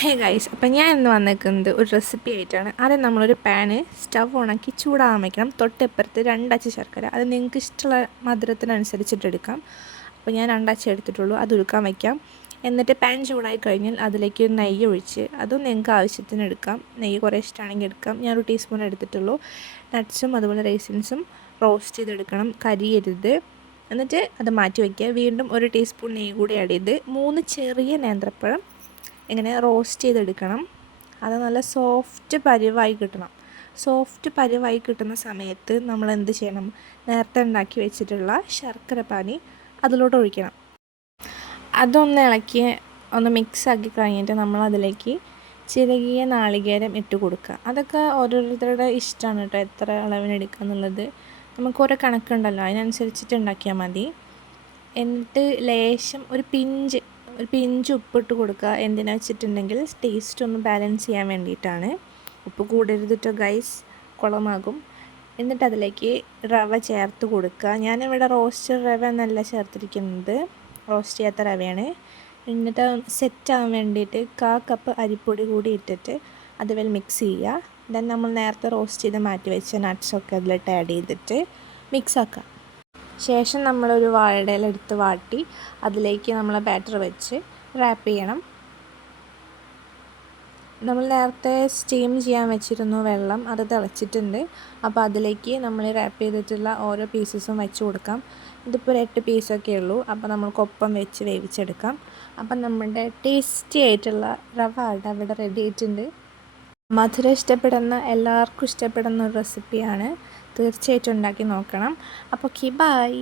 Hey guys അപ്പം ഞാൻ ഇന്ന് വന്നേക്കുന്നത് ഒരു റെസിപ്പി ആയിട്ടാണ്. ആദ്യം നമ്മളൊരു പാന് സ്റ്റവ് ഉണക്കി ചൂടാകാൻ വയ്ക്കണം തൊട്ടപ്പുറത്ത് രണ്ടാച്ച് ശർക്കര. അത് നിങ്ങൾക്ക് ഇഷ്ടമുള്ള മധുരത്തിനനുസരിച്ചിട്ട് എടുക്കാം. അപ്പോൾ ഞാൻ രണ്ടാച്ച് എടുത്തിട്ടുള്ളൂ. അത് ഉരുക്കാൻ വയ്ക്കാം എന്നിട്ട് പാൻ ചൂടായി കഴിഞ്ഞാൽ അതിലേക്ക് ഒരു നെയ്യ് ഒഴിച്ച് അതും നിങ്ങൾക്ക് ആവശ്യത്തിന് എടുക്കാം. നെയ്യ് കുറേ ഇഷ്ടമാണെങ്കിൽ എടുക്കാം. ഞാനൊരു ടീസ്പൂൺ എടുത്തിട്ടുള്ളൂ. നട്ട്സും അതുപോലെ റൈസിൻസും റോസ്റ്റ് ചെയ്തെടുക്കണം. കരിയരുത്. എന്നിട്ട് അത് മാറ്റി വയ്ക്കുക വീണ്ടും ഒരു ടീസ്പൂൺ നെയ്യ് കൂടി ആഡ് ചെയ്ത് മൂന്ന് ചെറിയ നേന്ത്രപ്പഴം ഇങ്ങനെ റോസ്റ്റ് ചെയ്തെടുക്കണം. അത് നല്ല സോഫ്റ്റ് പരിവായി കിട്ടണം. സോഫ്റ്റ് പരിവായി കിട്ടുന്ന സമയത്ത് നമ്മൾ എന്ത് ചെയ്യണം? നേരത്തെ ഉണ്ടാക്കി വെച്ചിട്ടുള്ള ശർക്കര പാനി അതിലോട്ട് ഒഴിക്കണം. അതൊന്ന് ഇളക്കി ഒന്ന് മിക്സ് ആക്കി കഴിഞ്ഞിട്ട് നമ്മൾ അതിലേക്ക് ചിരകിയ നാളികേരം ഇട്ട് കൊടുക്കുക. അതൊക്കെ ഓരോരുത്തരുടെ ഇഷ്ടമാണ് കേട്ടോ എത്ര അളവിനെടുക്കുക എന്നുള്ളത്. നമുക്ക് ഓരോ കണക്കുണ്ടല്ലോ അതിനനുസരിച്ചിട്ട് ഉണ്ടാക്കിയാൽ മതി. എന്നിട്ട് ലേശം ഒരു പിഞ്ച് ഒരു പിഞ്ച് ഉപ്പിട്ട് കൊടുക്കുക എന്തിനാ വെച്ചിട്ടുണ്ടെങ്കിൽ ടേസ്റ്റ് ഒന്ന് ബാലൻസ് ചെയ്യാൻ വേണ്ടിയിട്ടാണ്. ഉപ്പ് കൂടരുതിട്ടോ ഗൈസ് കുളമാകും. എന്നിട്ട് അതിലേക്ക് റവ ചേർത്ത് കൊടുക്കുക. ഞാനിവിടെ റോസ്റ്റ് റവ എന്നല്ല ചേർത്തിരിക്കുന്നത്. റോസ്റ്റ് ചെയ്യാത്ത റവയാണ്. എന്നിട്ട് സെറ്റ് ആവാൻ വേണ്ടിയിട്ട് കാ കപ്പ് അരിപ്പൊടി കൂടി ഇട്ടിട്ട് അതുപോലെ മിക്സ് ചെയ്യുക. ദെൻ നമ്മൾ നേരത്തെ റോസ്റ്റ് ചെയ്ത് മാറ്റി വെച്ച നട്ട്സൊക്കെ അതിലിട്ട് ആഡ് ചെയ്തിട്ട് മിക്സ് ആക്കുക. ശേഷം നമ്മളൊരു വാഴയില എടുത്ത് വാട്ടി അതിലേക്ക് നമ്മൾ ബാറ്റർ വെച്ച് റാപ്പ് ചെയ്യണം. നമ്മൾ നേരത്തെ സ്റ്റീം ചെയ്യാൻ വെച്ചിരുന്നു വെള്ളം അത് തിളച്ചിട്ടുണ്ട്. അപ്പോൾ അതിലേക്ക് നമ്മൾ റാപ്പ് ചെയ്തിട്ടുള്ള ഓരോ പീസസും വെച്ച് കൊടുക്കാം. ഇതിപ്പോൾ ഒരു എട്ട് പീസൊക്കെ ഉള്ളൂ. അപ്പോൾ നമ്മൾക്കൊപ്പം വെച്ച് വേവിച്ചെടുക്കാം. അപ്പം നമ്മുടെ ടേസ്റ്റി ആയിട്ടുള്ള റവ അട ഇവിടെ റെഡി ആയിട്ടുണ്ട്. മധുരം ഇഷ്ടപ്പെടുന്ന എല്ലാവർക്കും ഇഷ്ടപ്പെടുന്ന ഒരു റെസിപ്പിയാണ് തീർച്ചയായിട്ടും ഉണ്ടാക്കി നോക്കണം. അപ്പോൾ കി ബായ്